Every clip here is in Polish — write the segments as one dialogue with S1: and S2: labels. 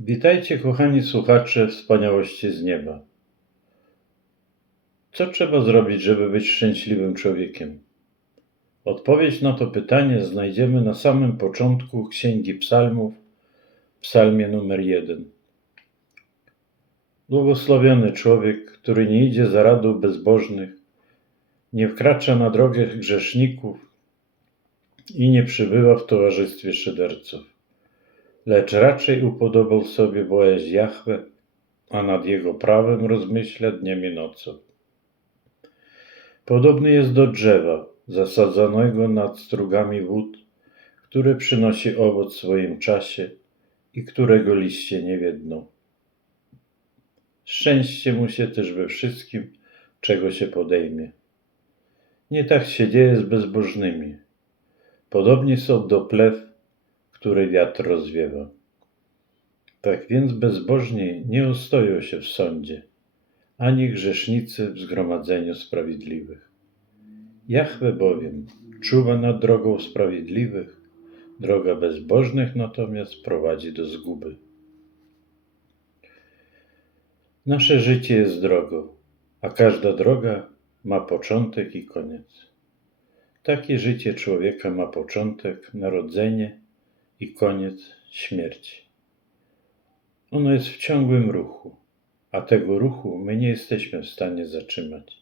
S1: Witajcie, kochani słuchacze wspaniałości z nieba. Co trzeba zrobić, żeby być szczęśliwym człowiekiem? Odpowiedź na to pytanie znajdziemy na samym początku Księgi Psalmów, Psalmie numer jeden. Błogosławiony człowiek, który nie idzie za radą bezbożnych, nie wkracza na drogę grzeszników i nie przybywa w towarzystwie szyderców lecz raczej upodobał sobie bojaźń Jahwe, a nad jego prawem rozmyśla dniem i nocą. Podobny jest do drzewa zasadzonego nad strugami wód, które przynosi owoc w swoim czasie i którego liście nie wiedną. Szczęście mu się też we wszystkim, czego się podejmie. Nie tak się dzieje z bezbożnymi. Podobni są do plew, który wiatr rozwiewa. Tak więc bezbożni nie ustoją się w sądzie, ani grzesznicy w zgromadzeniu sprawiedliwych. Jahwe bowiem czuwa nad drogą sprawiedliwych, droga bezbożnych natomiast prowadzi do zguby. Nasze życie jest drogą, a każda droga ma początek i koniec. Takie życie człowieka ma początek, narodzenie i koniec śmierci. Ono jest w ciągłym ruchu, a tego ruchu my nie jesteśmy w stanie zatrzymać.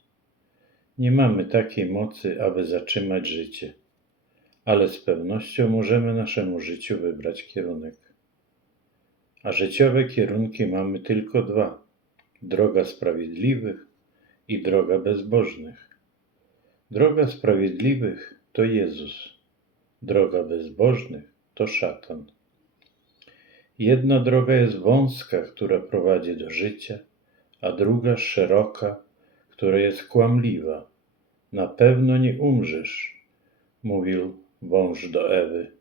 S1: Nie mamy takiej mocy, aby zatrzymać życie, ale z pewnością możemy naszemu życiu wybrać kierunek. A życiowe kierunki mamy tylko dwa: droga sprawiedliwych i droga bezbożnych. Droga sprawiedliwych to Jezus, droga bezbożnych to szatan. Jedna droga jest wąska, która prowadzi do życia, a druga szeroka, która jest kłamliwa. Na pewno nie umrzesz, mówił wąż do Ewy,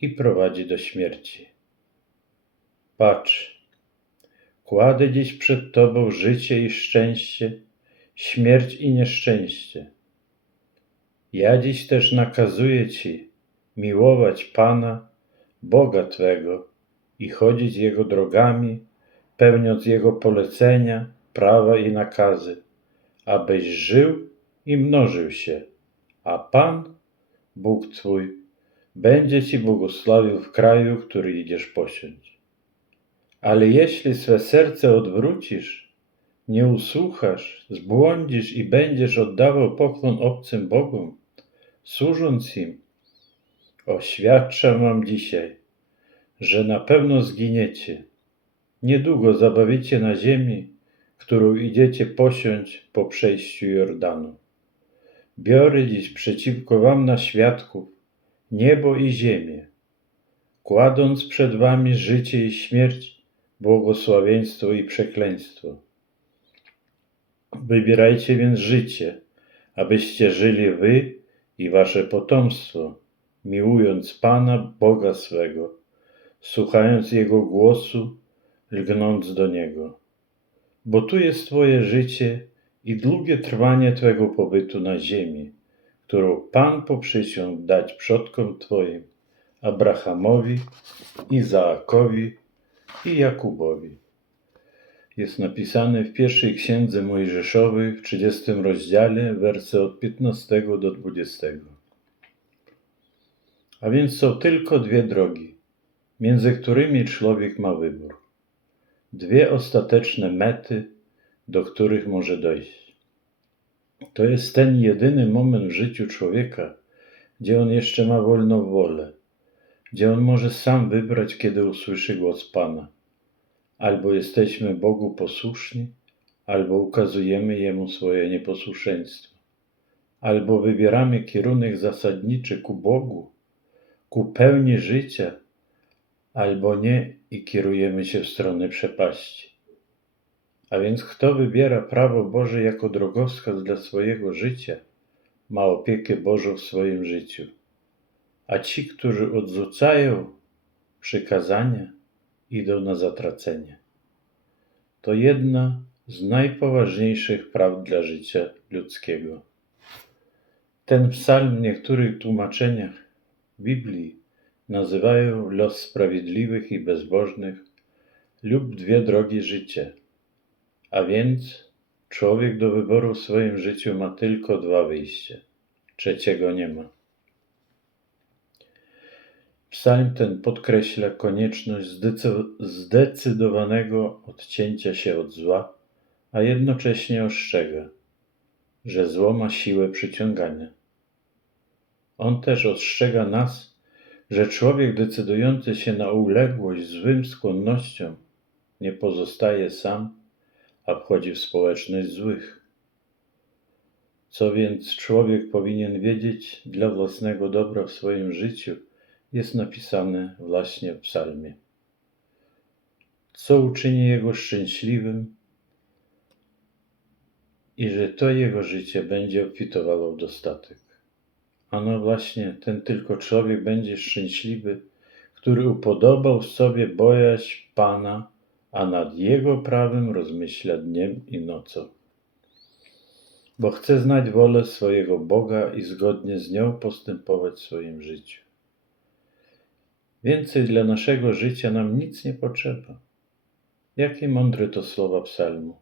S1: i prowadzi do śmierci. Patrz, kładę dziś przed Tobą życie i szczęście, śmierć i nieszczęście. Ja dziś też nakazuję Ci, miłować Pana, Boga Twego i chodzić Jego drogami, pełniąc Jego polecenia, prawa i nakazy, abyś żył i mnożył się, a Pan, Bóg Twój, będzie Ci błogosławił w kraju, który idziesz posiąść. Ale jeśli swe serce odwrócisz, nie usłuchasz, zbłądzisz i będziesz oddawał pokłon obcym Bogom, służąc im, Oświadczam wam dzisiaj, że na pewno zginiecie. Niedługo zabawicie na ziemi, którą idziecie posiąść po przejściu Jordanu. Biorę dziś przeciwko wam na świadków niebo i ziemię, kładąc przed wami życie i śmierć, błogosławieństwo i przekleństwo. Wybierajcie więc życie, abyście żyli wy i wasze potomstwo miłując Pana Boga swego, słuchając Jego głosu, lgnąc do Niego. Bo tu jest Twoje życie i długie trwanie Twego pobytu na ziemi, którą Pan poprzysiągł dać przodkom Twoim, Abrahamowi, Izaakowi i Jakubowi. Jest napisane w pierwszej księdze Mojżeszowej w 30 rozdziale, wersy od 15 do 20. A więc są tylko dwie drogi, między którymi człowiek ma wybór. Dwie ostateczne mety, do których może dojść. To jest ten jedyny moment w życiu człowieka, gdzie on jeszcze ma wolną wolę, gdzie on może sam wybrać, kiedy usłyszy głos Pana. Albo jesteśmy Bogu posłuszni, albo ukazujemy Jemu swoje nieposłuszeństwo, albo wybieramy kierunek zasadniczy ku Bogu, ku pełni życia, albo nie i kierujemy się w stronę przepaści. A więc kto wybiera prawo Boże jako drogowskaz dla swojego życia, ma opiekę Bożą w swoim życiu. A ci, którzy odrzucają przykazania, idą na zatracenie. To jedna z najpoważniejszych praw dla życia ludzkiego. Ten psalm w niektórych tłumaczeniach Biblii nazywają los sprawiedliwych i bezbożnych lub dwie drogi życia. A więc człowiek do wyboru w swoim życiu ma tylko dwa wyjścia. Trzeciego nie ma. Psalm ten podkreśla konieczność zdecydowanego odcięcia się od zła, a jednocześnie ostrzega, że zło ma siłę przyciągania. On też ostrzega nas, że człowiek decydujący się na uległość złym skłonnościom nie pozostaje sam, a wchodzi w społeczność złych. Co więc człowiek powinien wiedzieć dla własnego dobra w swoim życiu, jest napisane właśnie w Psalmie. Co uczyni jego szczęśliwym i że to jego życie będzie obfitowało w dostatek. Ano właśnie ten tylko człowiek będzie szczęśliwy, który upodobał sobie bojaźń Pana, a nad Jego prawem rozmyśla dniem i nocą. Bo chce znać wolę swojego Boga i zgodnie z nią postępować w swoim życiu. Więcej dla naszego życia nam nic nie potrzeba. Jakie mądre to słowa psalmu.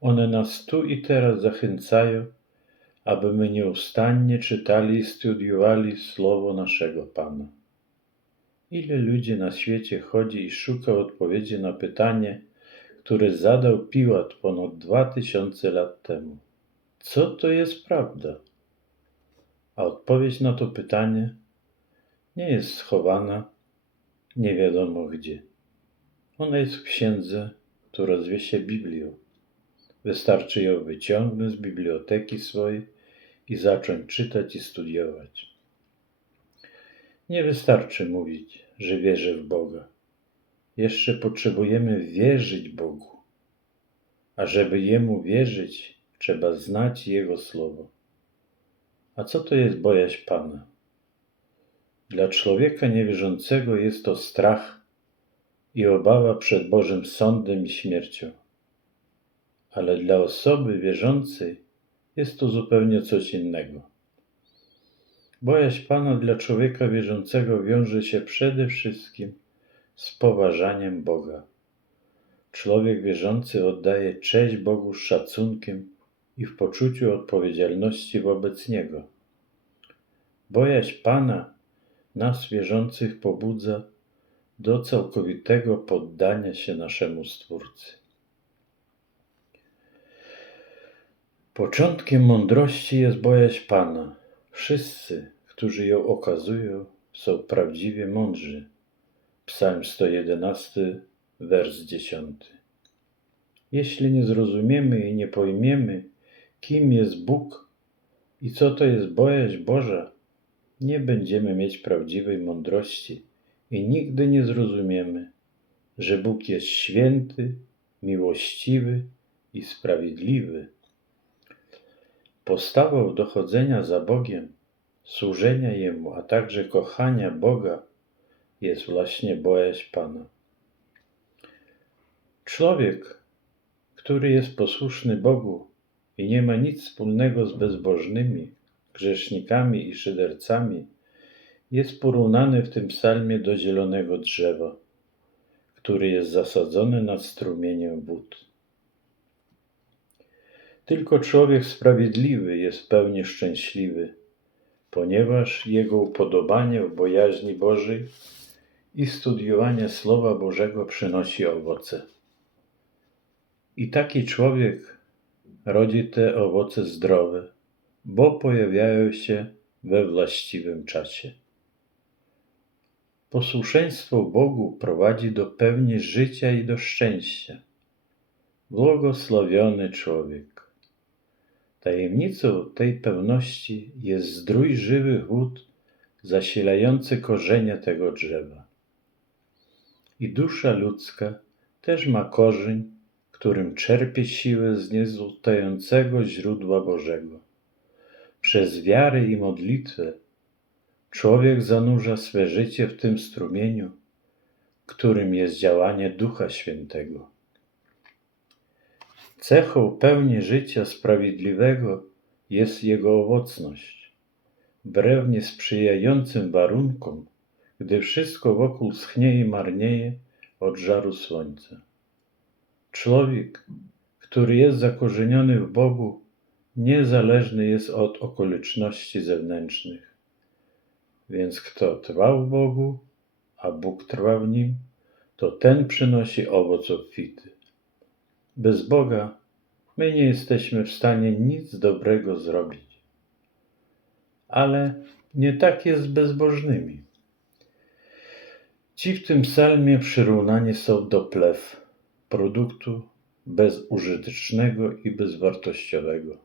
S1: One nas tu i teraz zachęcają, aby my nieustannie czytali i studiowali słowo naszego Pana. Ile ludzi na świecie chodzi i szuka odpowiedzi na pytanie, które zadał Piłat ponad dwa tysiące lat temu. Co to jest prawda? A odpowiedź na to pytanie nie jest schowana nie wiadomo gdzie. Ona jest w księdze, która zwie się Biblią. Wystarczy ją wyciągnąć z biblioteki swojej i zacząć czytać i studiować. Nie wystarczy mówić, że wierzę w Boga. Jeszcze potrzebujemy wierzyć Bogu. A żeby Jemu wierzyć, trzeba znać Jego słowo. A co to jest bojaźń Pana? Dla człowieka niewierzącego jest to strach i obawa przed Bożym sądem i śmiercią. Ale dla osoby wierzącej jest to zupełnie coś innego. Bojaźń Pana dla człowieka wierzącego wiąże się przede wszystkim z poważaniem Boga. Człowiek wierzący oddaje cześć Bogu z szacunkiem i w poczuciu odpowiedzialności wobec Niego. Bojaźń Pana nas wierzących pobudza do całkowitego poddania się naszemu Stwórcy. Początkiem mądrości jest bojaźń Pana. Wszyscy, którzy ją okazują, są prawdziwie mądrzy. Psalm 111, wers 10. Jeśli nie zrozumiemy i nie pojmiemy, kim jest Bóg i co to jest bojaźń Boża, nie będziemy mieć prawdziwej mądrości i nigdy nie zrozumiemy, że Bóg jest święty, miłościwy i sprawiedliwy. Postawą dochodzenia za Bogiem, służenia Jemu, a także kochania Boga jest właśnie bojaźń Pana. Człowiek, który jest posłuszny Bogu i nie ma nic wspólnego z bezbożnymi, grzesznikami i szydercami, jest porównany w tym psalmie do zielonego drzewa, który jest zasadzony nad strumieniem wód. Tylko człowiek sprawiedliwy jest w pełni szczęśliwy, ponieważ jego upodobanie w bojaźni Bożej i studiowanie Słowa Bożego przynosi owoce. I taki człowiek rodzi te owoce zdrowe, bo pojawiają się we właściwym czasie. Posłuszeństwo Bogu prowadzi do pełni życia i do szczęścia. Błogosławiony człowiek. Tajemnicą tej pełności jest zdrój żywych wód zasilający korzenie tego drzewa. I dusza ludzka też ma korzeń, którym czerpie siłę z niezustającego źródła Bożego. Przez wiarę i modlitwę człowiek zanurza swe życie w tym strumieniu, którym jest działanie Ducha Świętego. Cechą pełni życia sprawiedliwego jest jego owocność. Wbrew niesprzyjającym warunkom, gdy wszystko wokół schnie i marnieje, od żaru słońca. Człowiek, który jest zakorzeniony w Bogu, niezależny jest od okoliczności zewnętrznych. Więc kto trwa w Bogu, a Bóg trwa w nim, to ten przynosi owoc obfity. Bez Boga my nie jesteśmy w stanie nic dobrego zrobić. Ale nie tak jest z bezbożnymi. Ci w tym psalmie przyrównani są do plew, produktu bezużytecznego i bezwartościowego.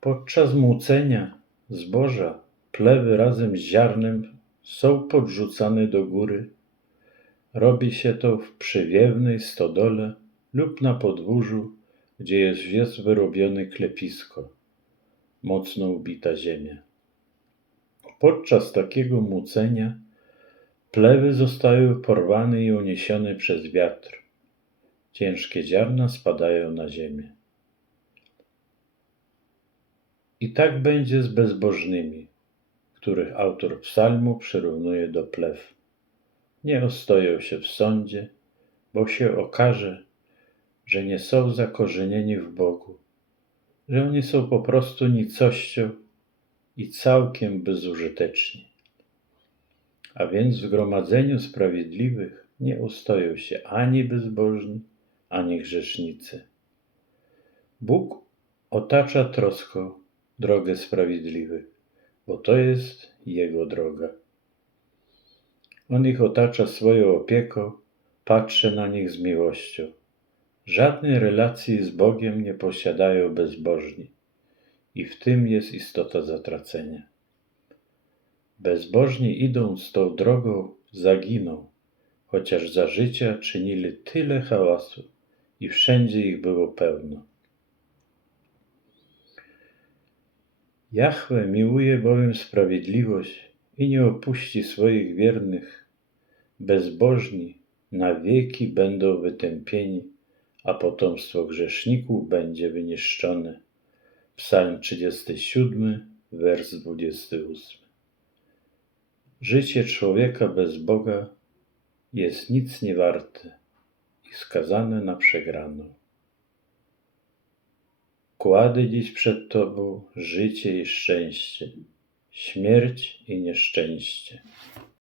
S1: Podczas młócenia zboża plewy razem z ziarnem są podrzucane do góry. Robi się to w przywiewnej stodole lub na podwórzu, gdzie jest, jest wyrobione klepisko, mocno ubita ziemia. Podczas takiego młócenia plewy zostają porwane i uniesione przez wiatr. Ciężkie ziarna spadają na ziemię. I tak będzie z bezbożnymi, których autor psalmu przyrównuje do plew. Nie ostoją się w sądzie, bo się okaże, że nie są zakorzenieni w Bogu, że oni są po prostu nicością i całkiem bezużyteczni. A więc w gromadzeniu sprawiedliwych nie ustoją się ani bezbożni, ani grzesznicy. Bóg otacza troską drogę sprawiedliwych, bo to jest Jego droga. On ich otacza swoją opieką, patrzy na nich z miłością. Żadnej relacji z Bogiem nie posiadają bezbożni i w tym jest istota zatracenia. Bezbożni idąc tą drogą zaginą, chociaż za życia czynili tyle hałasu i wszędzie ich było pełno. Jahwe miłuje bowiem sprawiedliwość i nie opuści swoich wiernych. Bezbożni na wieki będą wytępieni, a potomstwo grzeszników będzie wyniszczone. Psalm 37, wers 28. Życie człowieka bez Boga jest nic nie warte i skazane na przegraną. Kładę dziś przed Tobą życie i szczęście, śmierć i nieszczęście.